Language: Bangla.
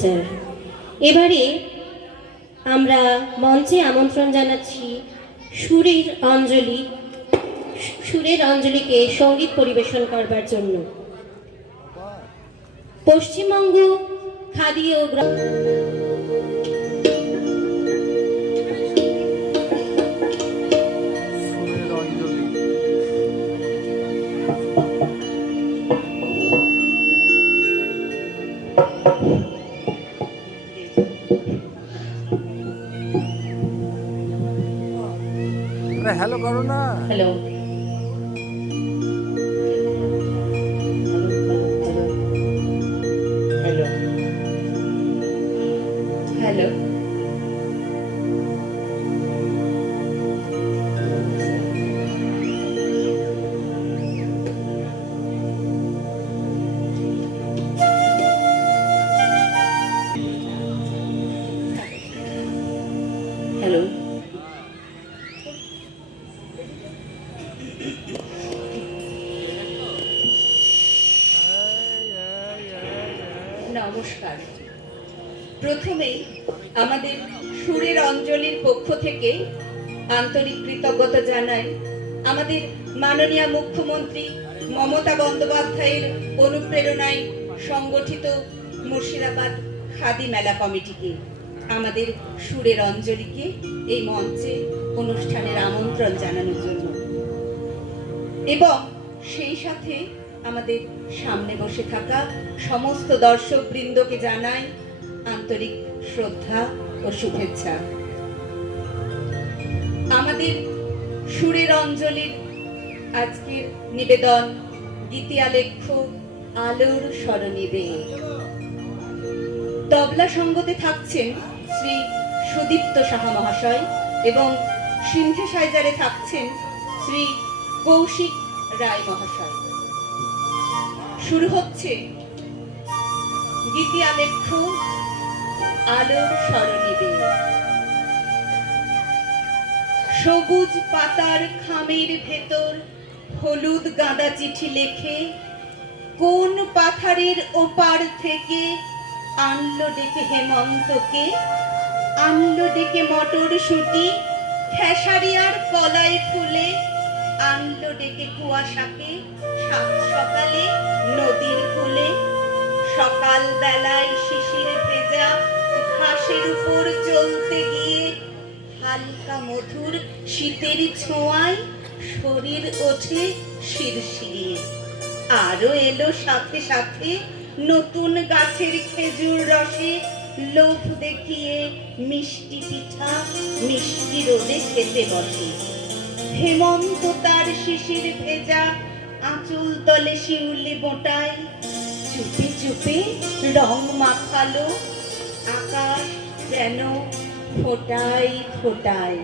প্রচার এবারে আমরা মঞ্চে আমন্ত্রণ জানাচ্ছি সুরের অঞ্জলি, সুরের অঞ্জলিকে সংগীত পরিবেশন করবার জন্য। পশ্চিমবঙ্গ খাদি ও হ্যালো করো না। হ্যালো। নমস্কার। প্রথমেই আমাদের সুরের অঞ্জলির পক্ষ থেকে আন্তরিক কৃতজ্ঞতা জানাই আমাদের মাননীয় মুখ্যমন্ত্রী মমতা বন্দ্যোপাধ্যায়ের অনুপ্রেরণায় সংগঠিত মুর্শিদাবাদ খাদি মেলা কমিটিকে, আমাদের সুরের অঞ্জলিকে এই মঞ্চে অনুষ্ঠানের আমন্ত্রণ জানানোর জন্য। এবং সেই সাথে আমাদের সামনে বসে থাকা সমস্ত দর্শক বৃন্দকে জানাই আন্তরিক শ্রদ্ধা ও শুভেচ্ছা। আমাদের সুরের অঞ্জলির আজকের নিবেদন গীতিয়ালেখ্য আলোর স্মরণীবে তবলা সঙ্গতে থাকছেন শ্রী সুদীপ্ত সাহা মহাশয় এবং সিন্ধে সাইজারে থাকছেন শ্রী কৌশিক রায় মহাশয়। শুরু হচ্ছে গীতি আলেখ্য আলোর স্মরণীবে সবুজ পাতার খামের ভেতর হলুদ গাঁদা চিঠি লেখে, কোন পাথারের ওপার থেকে আনলো ডেকে হেমন্তকে, আনলো ডেকে মটর শুটি খেসারিয়ার কলায় ফুলে আনলো ডেকে কুয়াশাকে সাত সকালে নদীর কূলে। সকাল বেলায় শিশির ভেজা ঘাসের উপর চলতে গিয়ে হালকা মধুর শীতের ছোঁয়ায় শরীর ওঠে শিরশিরিয়ে আরও এলো সাথে সাথে নতুন গাছের খেজুর রসে লোভ দেখিয়ে মিষ্টি পিঠা মিষ্টি রোদে খেতে বসে। হেমন্ত তার শিশির ভেজা, আঁচল তলে শিউলি বোটায় চুপি চুপি রং মাখালো, আকাশ যেন ফোটাই ফোটায়